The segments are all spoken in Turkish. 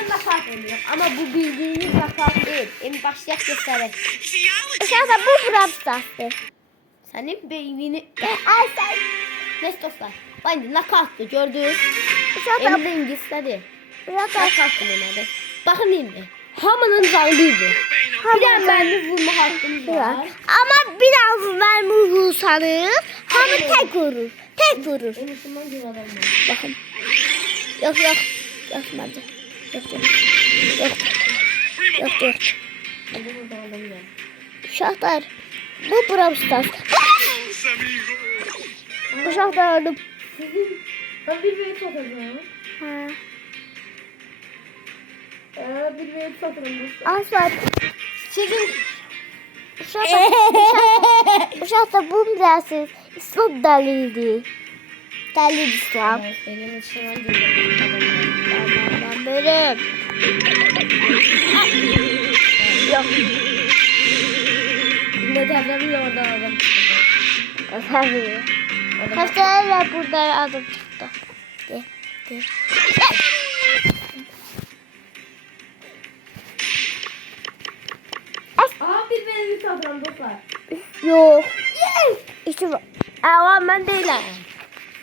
ben nakavt ediyorum. Ama bu bildiğiniz nakavt değil. En başlayacak göstererek. Uşaqlar bu Brawl Stars'dır. Senin beynini... Ay sen. Neyse dostlar. Bence nakavtlı gördünüz. Uşaqlar. Emre İngilizce'de. Uşaqlar. Nakavtlı oynadı. Bakın şimdi. Hamının zangıydı. Bir de beni vurma hakkımız var. Ama biraz ben vurursanız hamı tek vurur. Tek vurur. En Müslüman bir adam var. Bakın. Yok yok. Yok bence. Yok yok. Yok. Yok yok. Hadi burada adam var. Uşaqlar. Bu Brawl Stars. Uşaqlar öldüm. Sizin... Ben bir ve satacağım. Ha. Bir ve satacağım dostlar. Aslan. Sizin uşaqlar bu bilirsiniz. İslam dəlildir. Dəlil İslam. Benim Müslüman değil. Ben böyle. Yok. Ne derler ya oradan adam çıktı. Tabii. Kaçlarla burada adım çıktı. De. Aa bir ve satacağım dostlar. Yok. İşte bu. Ama ben değilim.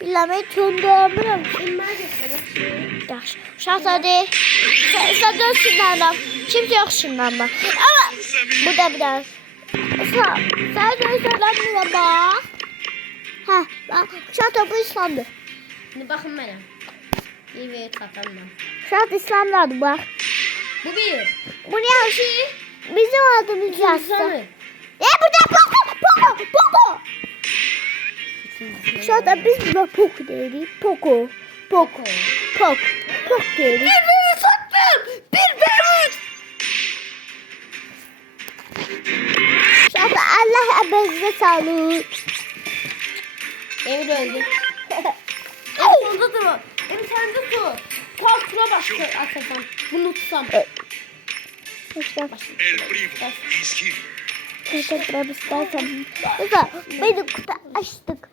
Biləmək göndərmirəm. İnmeye geçelim. Yaxşı. Uşaqlar de. Sən dön şunlardan. Kimsə yox şunlardan. Ama bu da bir daha. Sən dön şunlardan bax. Hə, bax. Uşaqlar bu İslamdır. Şimdi bakın bana. Bir ve satarım ben. Uşaqlar İslamlardır bax. Bu bir. Bu ne yaxşı? Bizim adımız yazsın. Sanır. Burada Poco. Uşaqlar biz buna Poco deyirik. Poco. Deyirik. Bir ve sattım. Bir ve Uşaqlar Allah əbəzinə sağlık. Emir öldü. Emir orada dur. Emir sen de tut. Kalkura başka atacağım. Bunu tutsam. El primo is here. Teşekkür istersen. Kızlar beni kutu açtık.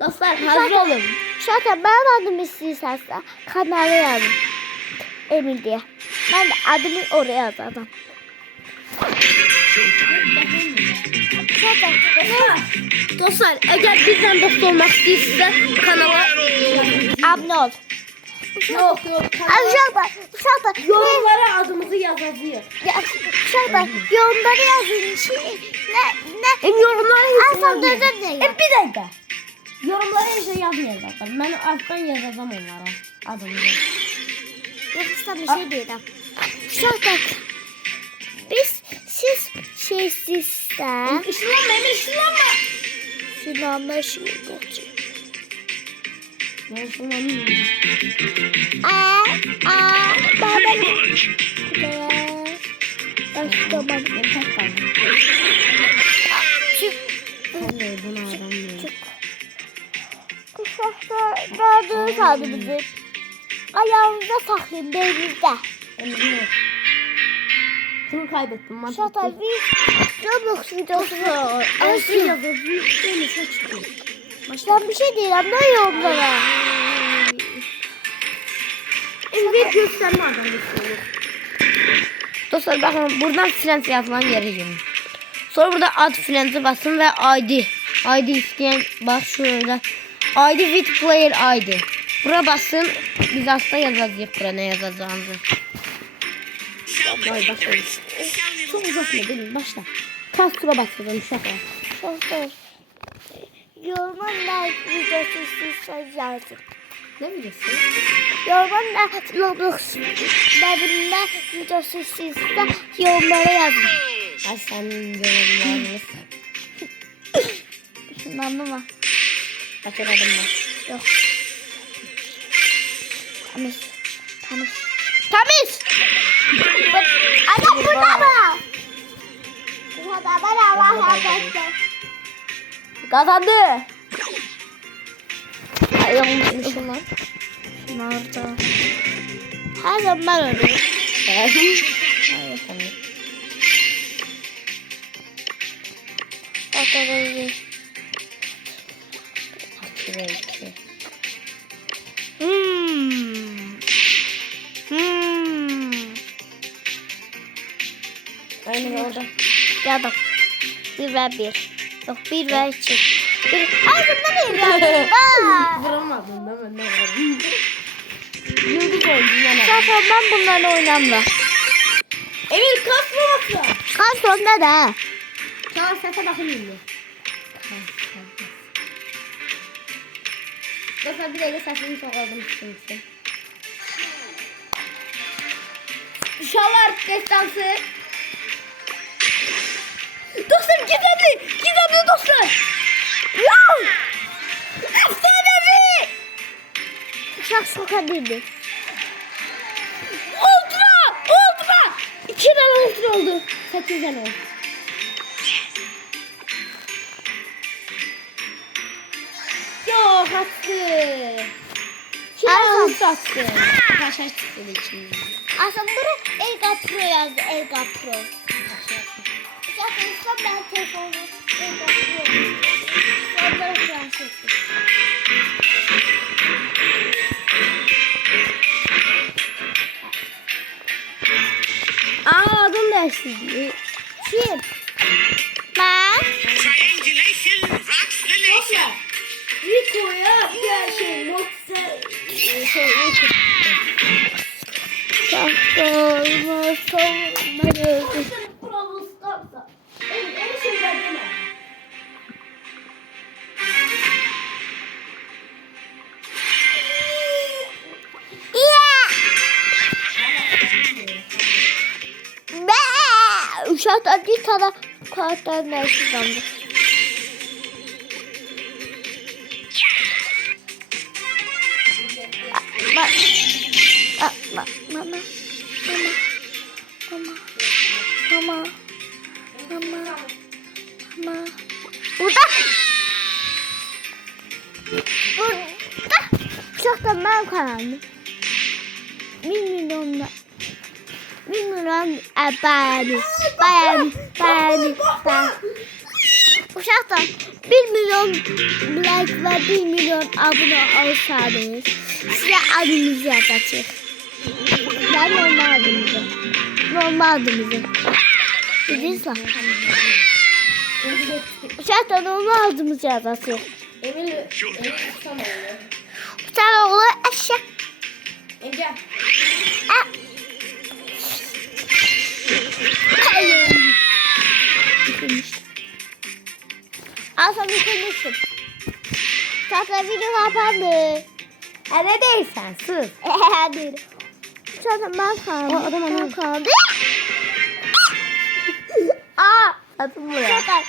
Dostlar hazır olun. Uşaqlar benim adımı istiyorsansa kanala yazın. Emir diye. Ben de adımı oraya yazacağım. Dostlar eğer bizden dost olmak istiyorsanız kanala Abone ol. yok. Uşaqlar. Yorumlara adımızı yazacağız. Uşaqlar yorumlara yazın. Ne? Yorumlara Aslan dözüm de ya. Bir dakika. Yorumlara hiç şey yazmayacaklar. Ben alttan yazacağım onlara adımızı. Yoksa bir şey diyeceğim. Uşaqlar. Siz şeysizdə. Işınlanma Emir ışınlanma. Sinanla şey olacaq. Ben ışınlanmıyorum. Baba. Punch. Başka bak. Ben tek kaldım. Çık. Ben de bunu adam diyorum. Uşaqlar gördüğünüz adımızı ayağınızda saklayın beynizde. Emir yok. Bunu kaybettim. Uşaqlar biz Roblox videosu Asıl yazıyor. Beni seçtim. Ben bir şey deyirəm ne yorumlara. Emir gösterme adamı istiyorum. Dostlar bakın buradan Friends yazılan yere girin. Sonra burada ad Friends'e basın ve ID. ID isteyen bak şurada. ID with player ID. Buraya basın. Biz aslında yazacağız buraya ne yazacağımızı. Vay başlayalım. Çok uzatma değil başla. Kaç tura başlayalım şaka. Uşaqlar yoruma like videosu istiyorsanız yazın. Ne bilirsin? Yoruma Roblox bölümünde videosu istiyorsanız yorumlara yazın. Ay senin yorumlarınız. Şundan mı? Kaçırdım ben. Yok. Temiz. Temiz. Ana burada mı? Burada bana Allah razı Kazandı. Ayağım lan. Nerede? Her zaman öyle. Hayır. Bakalım. kaldı. Geldim. 1 ve 1. Yok 1 ve 2. Ağzımda değil. Vuramadın değil mi? Ne var? Yıldız oldu yine. Zaten ben bunlarla oynamam. Emir kasmaması. Kaç sonunda da. Çağır sese bakın şimdi. Dostlar bir de sesini sokalım istemiştim. Şavar destansı. Dostlar gizemli dostlar. Wow! Efsanevi. Uçak sokabilirdi. Ultra. 2 tane ultra oldu. 8 tane oldu. Yok attı. Alsam. Ultra attı. Taşa çıktı içinde. Aslında buraya Elga Pro yazdı. Elga Pro. Zaten ben telefonu Elga Pro. Orada Fransız. Adım değiştirdi. Kim? Ben. Triangulation rocks the nation. Rico'ya gerçek yoksa Çaktırma savunmayı. Uçakta bir tane karakter nesizlandı. Mama. Burada. Uçakta benim kanalım. 1 milyonda. 1 milyon beğeni. Uşaqlar 1 milyon like ve 1 milyon abone olsanız size adınızı yazacağıq. Ben normal adımızı. Bilirsiniz. Uşaqlar normal adımızı yazacağıq. Emir sana oluyor. Uşaq oğlu eşek. Emir. Alsam yıkılmışsın. Zaten video kapandı. Ne değilsen sus. Değil. Zaten ben kaldım. O adam anlıyor. kaldım. Atın buraya. Zaten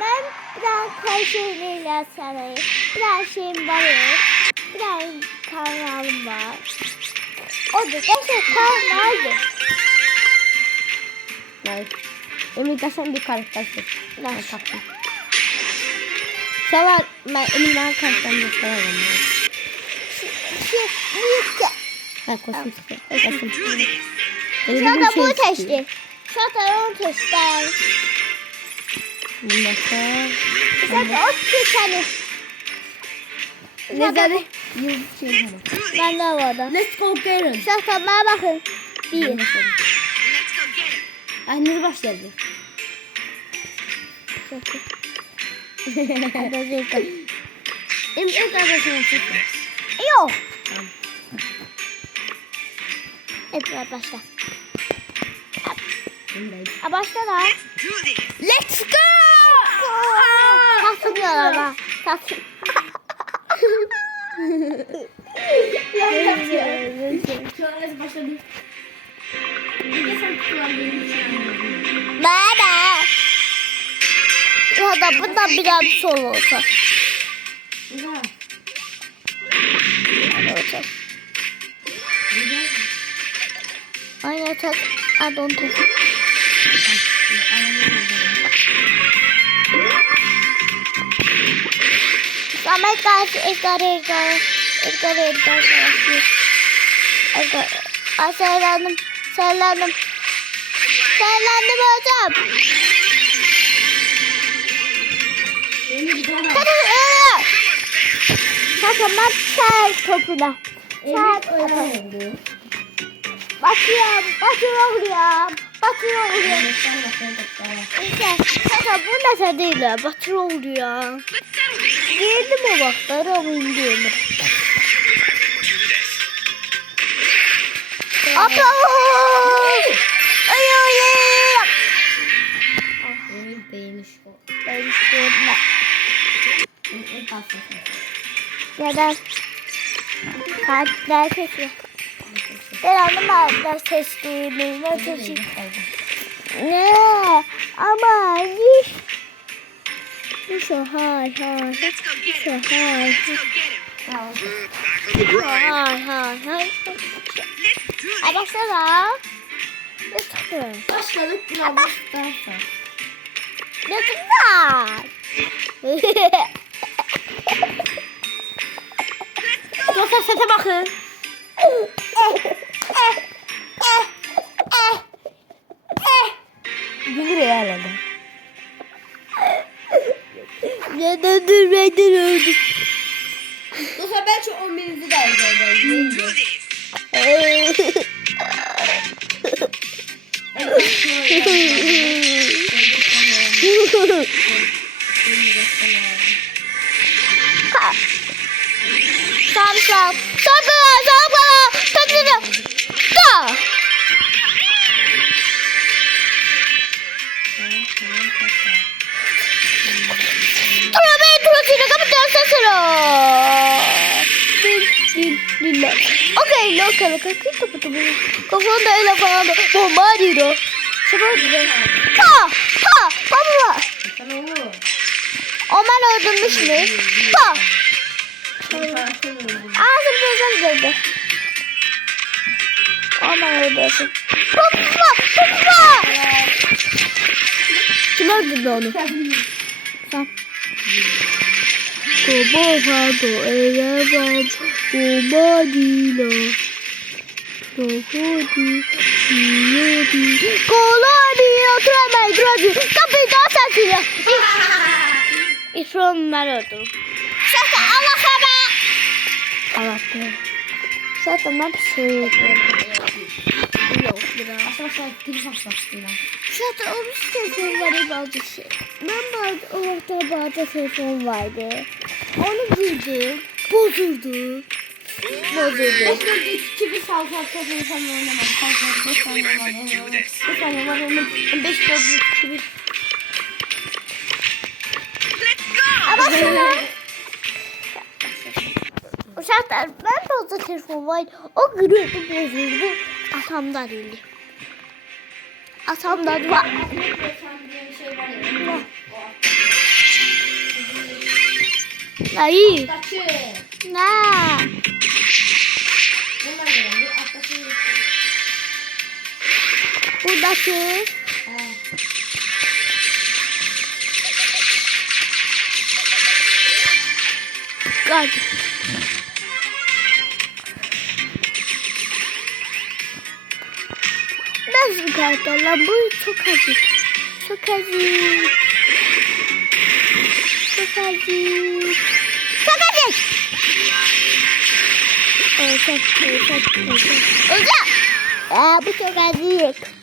ben biraz karşıyla sarayım. Biraz şeyim var ya. Biraz kanalım var. O da gerçek kanaldı. Evet. Emir kaçan bir karaktersin. Ben taktım. Sever. Emir ben karakterini severim. Ben koştum size. Ben koştum. Zaten bu teşti. Zaten onu teşti. Bundan sonra. Zaten o teşti. Ne dedi? Yıldız şey ama. Ben de vardı. Let's go get him. Zaten bana bakın. Bir. Let's go get him. Ay Nur başladı. Emir ilk arkadaşına çıktı. Yok. Tamam. Evet başla. Bundayız. Başla da. Do this. Let's go! Tatlıyorum ha. Tatlı. Şu an nasıl başladı? Bir de sen kullandığın için. Baba. Ya da bundan biraz bir soru olsa. Güzel. Olacak. Aynen tak. Adon tak. Samet karşı Edgar. Ay seyirlendim hocam. Bakın ben çay topuna. Çay topuna. Bakıyorum. batırı oluyor. İşte zaten bu nəsə deyil, batırı oluyor. Değildim o vaxtlar ama indi ömür. Abla! Ay ay ay! Oyun beğeniş o. Ben istiyorum. En fazla. Neden? Kalpler sesi. Ben anlamadım sesliğimi. Ne sesi? Ne? Ama hiç. Hiç o hay hay. Let's go get Hiç o him. hay. Let's go get him. Back on the grind. Hay hay hay. Let's do this. Baksana. Ne çıktı? Başladık buna başlarsa. Ne güzel. Dostlar sete bakın. Gülür herhalde. Neden durmadan öldüm? Dostlar belki 11. de Let's do this. Samsam. Sabah. Tadını. Da. Tura beni turasıyla kapatın sesini. Lilla. Okey, okey. Kapatın. Kafanda öyle falan da. Bomba diyor. Sabah diyor. Baba. Sana olur. O ben öldürmüş mü? Pa. Ağzım gözüm geldi. O ben öldürsün. Papa. Kim öldürdü onu? Sen. Baba pardon. Eyvallah. Bomba değil. Koloni oturamay. Kapıyı da satıyor. İsrom ben öldüm. Zaten Allah haber. Allah. Zaten ben pişirdim. Yok biraz. Arkadaşlar giriş başlasınlar. Zaten o bir telefon var bazı şey. Ben o vakti bazı telefon vardı. Onu girdim. Bozuldu. Dostlar 2-1 salsakta insan oynamaz. Salsakta 5 tane var. 5 tane var. 5 4 2-1. Let's go. Ama sonra zaten ben bazı telefon var. O gürültü bozuldu. Atamdan öldü. Atamdan var. Ay. Kaçı. Ne? Bundan gelen bir atlasın. Buradaki. Geldi. Nasıl geldi lan? Bu çok acık. Çok acık. Çok acık. Çok acık. Özel. Bu çok acık.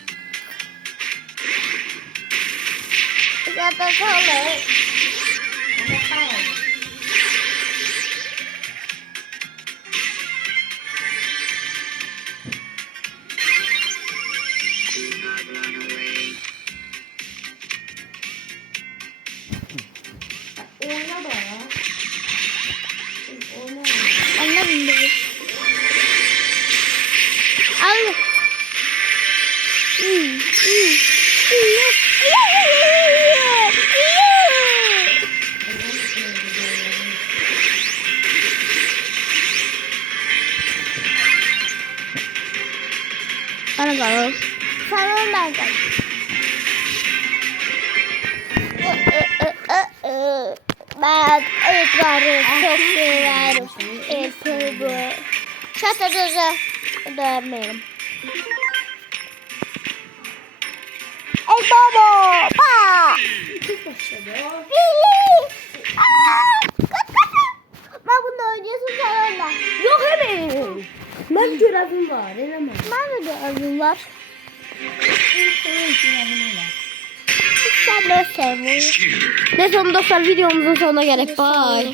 Zaten sonra. Oyna da ya. Oyna. Anladım ben. Al. Bana kal. Sana ben kal. Ben ıkları çok severim. Ipimi. Çatıcısı dövmeyelim. Ey baba! Ba! Çok başladı. Billy! Ben bunu oynuyorsun sen oyna. Yok hemen. Ben görevim var. Elemem. Ben de görevim var. Sen de sevmiyorsun. Neyse dostlar videomuzun sonuna gerek. Bye.